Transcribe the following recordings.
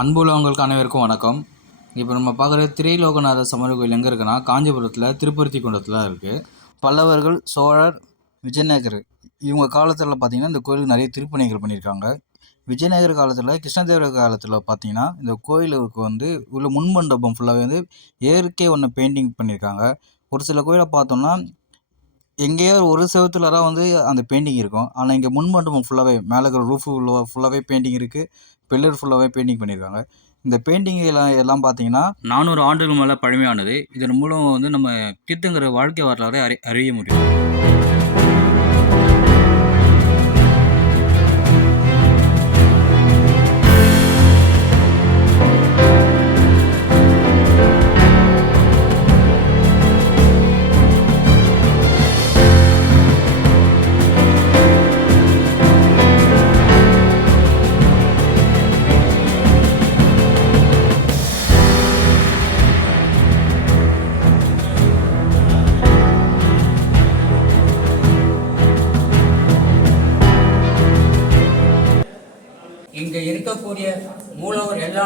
அன்புள்ளவங்களுக்கு அனைவருக்கும் வணக்கம். இப்போ நம்ம பார்க்குற திரைலோகநாத சமர கோயில் எங்கே இருக்குன்னா காஞ்சிபுரத்தில் திருப்பருத்தி குண்டத்தில் இருக்குது பல்லவர்கள் சோழர் விஜயநகர் இவங்க காலத்தில் பார்த்திங்கன்னா இந்த கோயிலுக்கு நிறைய திருப்பணிகள் பண்ணியிருக்காங்க. விஜயநகர காலத்தில் கிருஷ்ணதேவர காலத்தில் பார்த்தீங்கன்னா இந்த கோயிலுக்கு வந்து உள்ள முன்மண்டபம் ஃபுல்லாகவே வந்து இயற்கை ஒன்று பெயிண்டிங் பண்ணியிருக்காங்க. ஒரு சில கோயிலை பார்த்தோம்னா எங்கேயோ ஒரு செவத்துல தான் வந்து அந்த பெயிண்டிங் இருக்கும். ஆனால் இங்கே முன்மண்டபம் ஃபுல்லாகவே மேலே இருக்கிற ரூஃபு ஃபுல்லாகவே பெயிண்டிங் இருக்குது பில்லர் ஃபுல்லாகவே பெயிண்டிங் பண்ணியிருக்காங்க. இந்த பெயிண்டிங் எல்லாம் எல்லாம் பார்த்தீங்கன்னா நானூறு ஆண்டுகள் மேலே பழமையானது. இதன் மூலம் வந்து நம்ம தீர்த்தங்கிற வாழ்க்கை வரலாறு அறி அறிய முடியும்.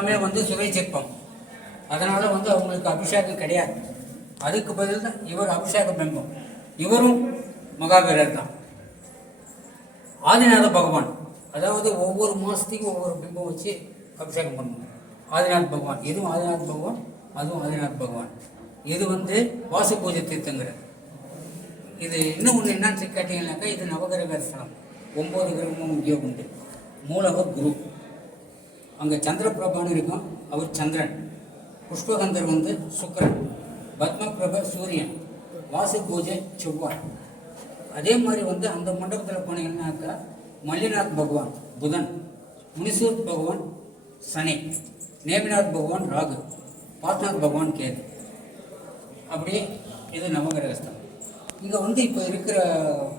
எல்லாமே வந்து சுவை சிற்பம். அதனால் வந்து அவங்களுக்கு அபிஷேகம் கிடையாது. அதுக்கு பதில் தான் இவர் அபிஷேக பிம்பம். இவரும் மகாவீரர் தான். ஆதிநாத பகவான். அதாவது ஒவ்வொரு மாதத்துக்கும் ஒவ்வொரு பிம்பம் வச்சு அபிஷேகம் பண்ணுவோம் ஆதிநாத் பகவான். இதுவும் ஆதிநாத் பகவான் அதுவும் ஆதிநாத் பகவான். இது வந்து வாசு பூஜை தீர்த்தங்கிற. இது இன்னும் ஒன்று என்னன்னு கேட்டீங்கன்னாக்கா இது நவகிரக ஸ்தலம். ஒம்பது கிரகமும் இங்கே உண்டு. மூலவர் குரு. அங்கே சந்திரபிரபான்னு இருக்கும். அவர் சந்திரன். புஷ்பகந்தர் வந்து சுக்கிரன். பத்மபிரப சூரியன். வாசு பூஜை செவ்வாய். அதே மாதிரி வந்து அந்த மண்டபத்தில் போனீங்கன்னாக்கா மல்லிநாத் பகவான் புதன். முனிசூர் பகவான் சனி. நேமிநாத் பகவான் ராகு. பாத்நாத் பகவான் கேது. அப்படியே இது நவகிரகஸ்தம். இங்கே வந்து இப்போ இருக்கிற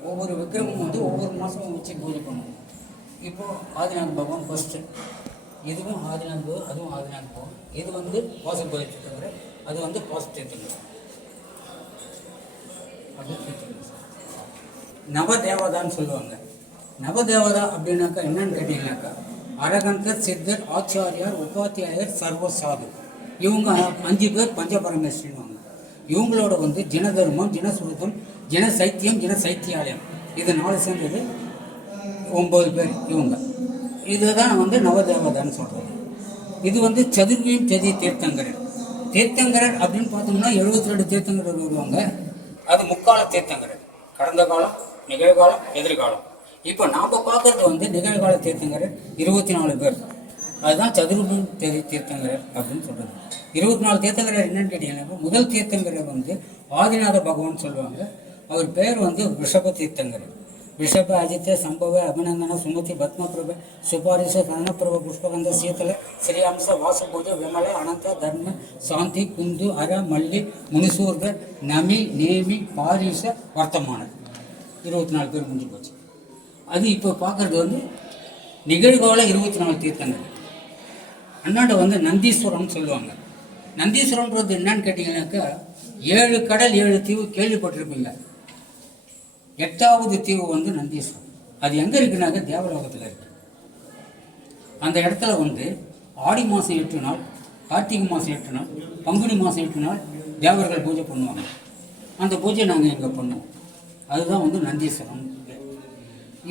ஒவ்வொரு விக்கிரமும் வந்து ஒவ்வொரு மாதமும் வச்சு பூஜை பண்ணுவோம். இப்போது ஆதிநாத் பகவான் ஃபஸ்ட்டு இதுவும் ஆதிநாத் அதுவும் ஆதிநாத் பகவான் இது வந்து வாசல் தவிர அது வந்து பாசிட்டிவ் நவதேவதான்னு சொல்லுவாங்க. நவதேவதா அப்படின்னாக்கா என்னன்னு கேட்டீங்கன்னாக்கா அரகந்தர் சித்தர் ஆச்சாரியார் உபாத்தியாயர் சர்வ சாது இவங்க அஞ்சு பேர் பஞ்சபரமேஸ்வரின்வாங்க இவங்களோட வந்து ஜனதர்மம் ஜனசுருதம் ஜன சைத்தியம் ஜன சைத்தியாலயம் இது நாலு சேர்ந்தது ஒம்பது பேர் இவங்க. இதுதான் வந்து நவதேவதான்னு சொல்கிறது இது வந்து சதுர்வியும் சதி தீர்த்தங்கரர். தீர்த்தங்கரர் அப்படின்னு பார்த்தோம்னா எழுபத்தி ரெண்டு தீர்த்தங்கரர் வருவாங்க. அது முக்கால தீர்த்தங்கரர். கடந்த காலம் நிகழ்காலம் எதிர்காலம். இப்போ நாம் பார்க்கறது வந்து நிகழ்கால தீர்த்தங்கரர் இருபத்தி நாலு பேர். அதுதான் சதுர்வியும் சதி தீர்த்தங்கரர் அப்படின்னு சொல்கிறது இருபத்தி நாலு தீர்த்தங்கரர் என்னன்னு கேட்டீங்கன்னா முதல் தீர்த்தங்கரர் வந்து ஆதிநாத பகவான் சொல்லுவாங்க. அவர் பேர் வந்து ரிஷப தீர்த்தங்கரர். ரிஷப அஜித்த சம்பவ அபிநந்தன சுமதி பத்மபிரப சுபாரிச கனனப்பிரப புஷ்பகந்த சீதல ஸ்ரீயாம்ச வாசபூஜ விமல அனந்த தர்ம சாந்தி குந்து அர மல்லி முனிசூர்க நமி நேமி பாரிச வர்த்தமானர் இருபத்தி நாலு பேர் முடிஞ்சு போச்சு அது இப்போ பார்க்குறது வந்து நிகழ்கால இருபத்தி நாலு தீர்த்தங்கள் அண்ணாண்ட வந்து நந்தீஸ்வரம்னு சொல்லுவாங்க நந்தீஸ்வரம்ன்றது என்னன்னு கேட்டிங்கன்னாக்கா ஏழு கடல் ஏழு தீவு கேள்விப்பட்டிருப்பீங்க எட்டாவது தீவு வந்து நந்தீஸ்வரம். அது எங்கே இருக்குனாக்க தேவலோகத்தில் இருக்கு. அந்த இடத்துல வந்து ஆடி மாதம் எட்டு நாள் கார்த்திகை மாதம் எட்டு நாள் பங்குனி மாதம் எட்டு நாள் தேவர்கள் பூஜை பண்ணுவாங்க. அந்த பூஜை நாங்கள் இங்கே பண்ணுவோம். அதுதான் வந்து நந்தீஸ்வரம்.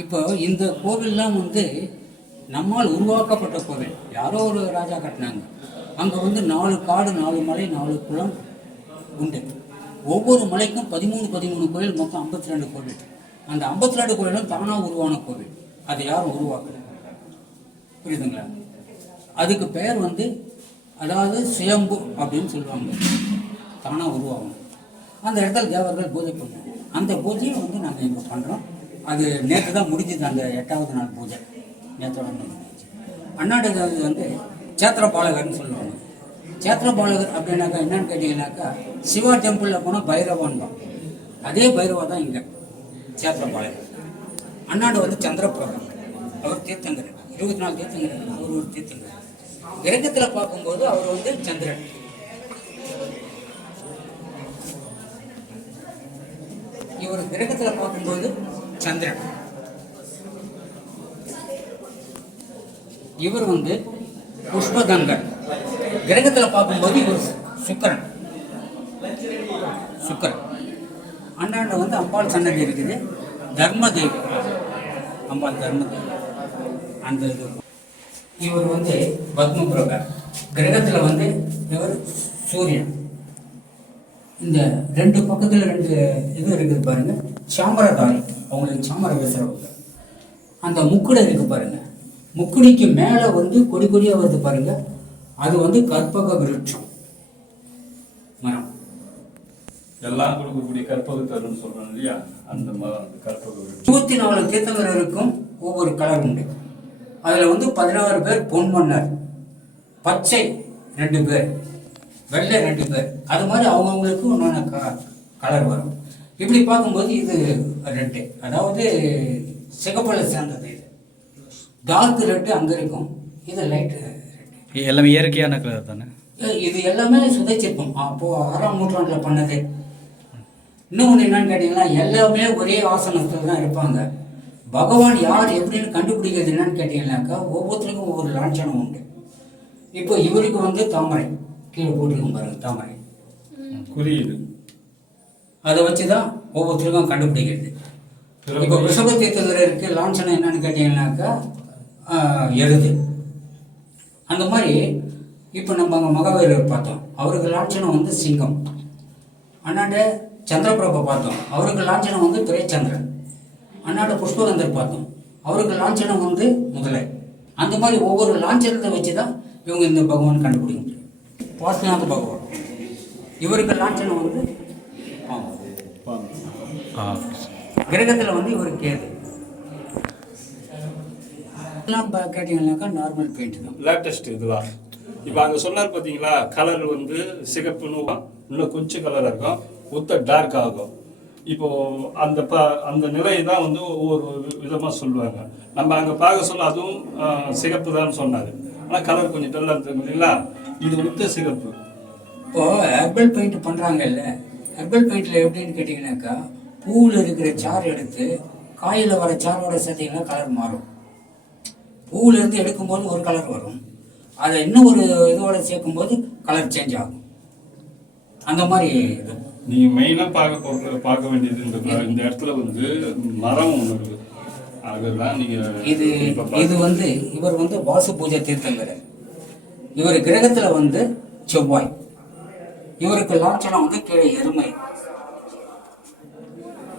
இப்போ இந்த கோவில்லாம் வந்து நம்மால் உருவாக்கப்பட்ட கோவில். யாரோ ஒரு ராஜா கட்டினாங்க. அங்கே வந்து நாலு காடு நாலு மலை நாலு குளம் உண்டு. ஒவ்வொரு மலைக்கும் பதிமூணு பதிமூணு கோயில் மொத்தம் ஐம்பத்தி ரெண்டு கோவில். அந்த ஐம்பத்தி ரெண்டு கோயிலும் தானாக உருவான கோவில். அதை யாரும் உருவாக்கல புரியுதுங்களா? அதுக்கு பெயர் வந்து அதாவது சுயம்பு அப்படின்னு சொல்லுவாங்க. தானாக உருவாகும். அந்த இடத்துல தேவர்கள் பூஜை பண்ணுவோம் அந்த பூஜையை வந்து நாங்கள் இங்கே பண்ணுறோம் அது நேற்று தான் முடிஞ்சது அந்த எட்டாவது நாள் பூஜை. நேற்றோட அண்ணாடு வந்து சேத்திரபாலகர்னு சொல்லுவாங்க. சேத்திரபாலகர் அப்படின்னாக்கா என்னன்னு கேட்டிங்கன்னாக்கா சிவா டெம்பிளில் போனால் பைரவான் தான். அதே பைரவா தான் இங்கே சேத்திரபாலகர். அண்ணாண்டு வந்து சந்திரபிரபம் அவர் தீர்த்தங்கர். இருபத்தி நாலு தீர்த்தங்கர் அவர் ஒரு தீர்த்தங்கர். கிரகத்தில் பார்க்கும்போது அவர் வந்து சந்திரன். இவர் கிரகத்தில் பார்க்கும்போது சந்திரன். இவர் வந்து புஷ்பகங்கர். கிரகத்தில் பார்க்கும்போது இவர் சுக்கரன். சுக்கரன். அண்ணாண்ட வந்து அம்பாள் சன்னதி இருக்குது. தர்மதேவி. அம்பாள் தர்மதேவி. அந்த இது. இவர் வந்து பத்மபுரகர். கிரகத்தில் வந்து இவர் சூரியன். இந்த ரெண்டு பக்கத்தில் ரெண்டு இது இருக்குது பாருங்கள் சாமரதாரி. அவங்களுக்கு சாமரை பேசுகிறவங்க அந்த முக்குடை இருக்கு பாருங்கள் முக்குடிக்கு மேலே வந்து கொடி கொடியாக வருது பாருங்கள் அது வந்து கற்பக விருட்சம். மரம். எல்லாம் கொடுக்கக்கூடிய கற்பகத்தருன்னு சொல்றோம் இல்லையா? அந்த மரம் கற்பக விருட்சம். இருபத்தி நாலு தீர்த்தங்கருக்கும் ஒவ்வொரு கலர் உண்டு. அதில் வந்து பதினாறு பேர் பொன் மன்னர். பச்சை ரெண்டு பேர் வெள்ளை ரெண்டு பேர். அது மாதிரி அவங்கவுங்களுக்கு ஒன்று க கலர் வரும். இப்படி பார்க்கும்போது இது ரெட்டு அதாவது சிகப்பலை சேர்ந்தது இது. டார்க் ரெட்டு அங்கே இருக்கும். இது லைட்டு எல்லாமே இயற்கையான கலர் தானே? இது எல்லாமே சுதைச்சிருப்போம் அப்போது ஆறாம் நூற்றாண்டில் பண்ணது. இன்னொன்று என்னன்னு கேட்டிங்கன்னா எல்லாமே ஒரே ஆசனத்தில் தான் இருப்பாங்க. பகவான் யார் எப்படின்னு கண்டுபிடிக்கிறது என்னன்னு கேட்டிங்கன்னாக்கா ஒவ்வொருத்தருக்கும் ஒவ்வொரு லாஞ்சனம் உண்டு. இப்போ இவருக்கு வந்து தாமரை கீழே போட்டிருக்கும் பாருங்க தாமரை. குறியீடு. அதை வச்சு தான் ஒவ்வொருத்தருக்கும் கண்டுபிடிக்கிறது. இப்போ ரிஷப தீர்த்தங்கருக்கு லாஞ்சனம் என்னன்னு கேட்டிங்கன்னாக்கா ஆஹ், எருது. அந்த மாதிரி இப்போ நம்ம அங்கே மகாவீரர் பார்த்தோம். அவருக்கு லாஞ்சனம் வந்து சிங்கம். அண்ணாண்ட சந்திரபிரபை பார்த்தோம். அவருக்கு லாஞ்சனம் வந்து துரைச்சந்திரன். அண்ணாண்ட புஷ்பகந்தர் பார்த்தோம். அவருக்கு லாஞ்சனம் வந்து முதலை. அந்த மாதிரி ஒவ்வொரு லாஞ்சனத்தை வச்சு தான் இவங்க இந்த பகவான் கண்டுபிடிக்க முடியும் வாசுநாத பகவான். இவருக்கு லாஞ்சனம் வந்து கிரகத்தில் வந்து இவர் கேது. எல்லாம் பா- கேட்டீங்கன்னாக்கா நார்மல் பெயிண்ட் தான். லேட்டஸ்ட் இதெல்லாம் இப்போ அங்க சொன்னார் பாத்தீங்களா கலர் வந்து சிகப்புன்னு இன்னும் கொஞ்சம் கலரா இருக்கும் உத்த டார்க் ஆகும். இப்போ அந்த ப அந்த நிலையை தான் வந்து ஒவ்வொரு விதமா சொல்லுவாங்க. நம்ம அங்க பார்க்க சொல்ல அதுவும் சிகப்பு தான் சொன்னாரு. ஆனா கலர் கொஞ்சம் டல்லா இருக்கு இல்லைங்களா? இது உத்த சிகப்பு. இப்போ ஹெர்பல் பெயிண்ட் பண்ணுறாங்கல்ல ஹெர்பல் பெயிண்டில் எப்படின்னு கேட்டிங்கனாக்கா பூவில் இருக்கிற சாறு எடுத்து காயில் வர சாரோட சேர்த்திங்கன்னா கலர் மாறும். பூவில் இருந்து எடுக்கும்போது ஒரு கலர் வரும். அதை இன்னும் ஒரு இதோட சேர்க்கும்போது கலர் சேஞ்ச் ஆகும். அந்த மாதிரி இது. நீங்க மெயினா பார்க்க போற பார்க்க வேண்டியது இந்த இடத்துல வந்து மரம் ஒன்று இருக்கு. அதெல்லாம் நீங்க இது இது வந்து இவர் வந்து வாசு பூஜை தீர்த்தங்கிறார் இவர் கிரகத்துல வந்து செவ்வாய். இவருக்கு லாஞ்சனம் வந்து கீழே எருமை.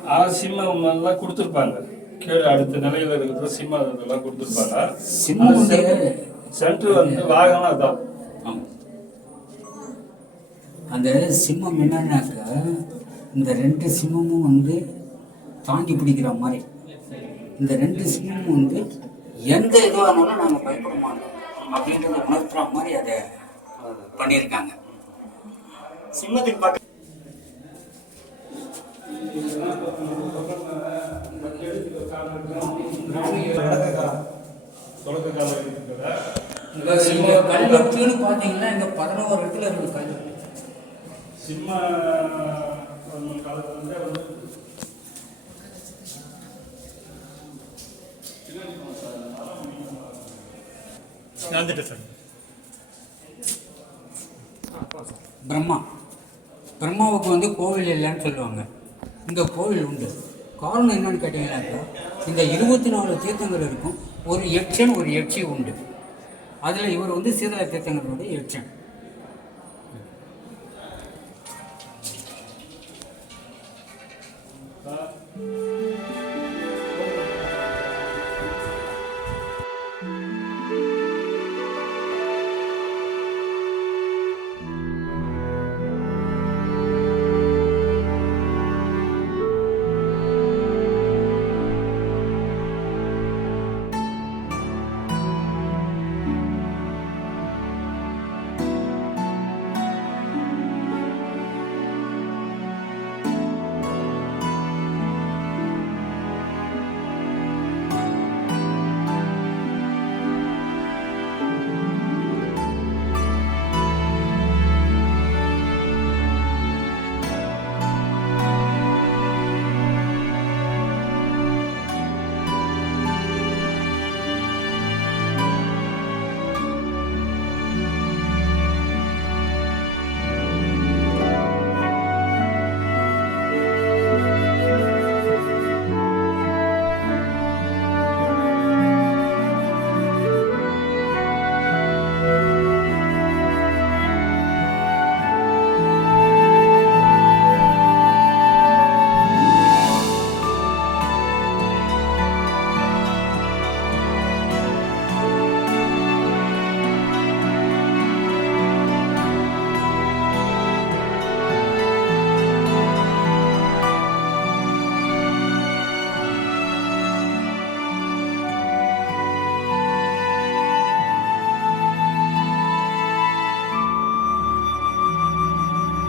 ஆ, சிம்மம் எல்லாம் கொடுத்துருப்பாங்க. கீழே அடுத்த நிலையில இருக்கிற சிம்மம் இதெல்லாம் கொடுத்துருப்பாங்க சிம்மம் வந்து சென்டர் வந்து வாகனம் அதான் ஆமா. அந்த சிம்மம் என்னன்னாக்கா இந்த ரெண்டு சிம்மமும் வந்து தாங்கி பிடிக்கிற மாதிரி. இந்த ரெண்டு சிம்மமும் வந்து எந்த இதுவாக இருந்தாலும் நாங்கள் பயப்பட மாட்டோம். அப்படின்றத உணர்த்துற மாதிரி அதை பண்ணியிருக்காங்க. சிம்மத்துக்கு பக்கம் தொடக்க காலம் கல்வெட்டுன்னு பார்த்தீங்கன்னா இங்கே பதினோரு இடத்துல இருக்கு கல்வெட்டு சிம்ம காலத்துல வந்து வந்து பிரம்மா. பிரம்மாவுக்கு வந்து கோவில் இல்லைன்னு சொல்லுவாங்க. இங்கே கோவில் உண்டு. காரணம் என்னன்னு கேட்டீங்கன்னாக்கா இந்த இருபத்தி நாலு தீர்த்தங்கள் இருக்கும். ஒரு யட்சன் ஒரு எட்சி உண்டு. அதில் இவர் வந்து சீதள தீர்த்தங்களோட யட்சன் ஆ,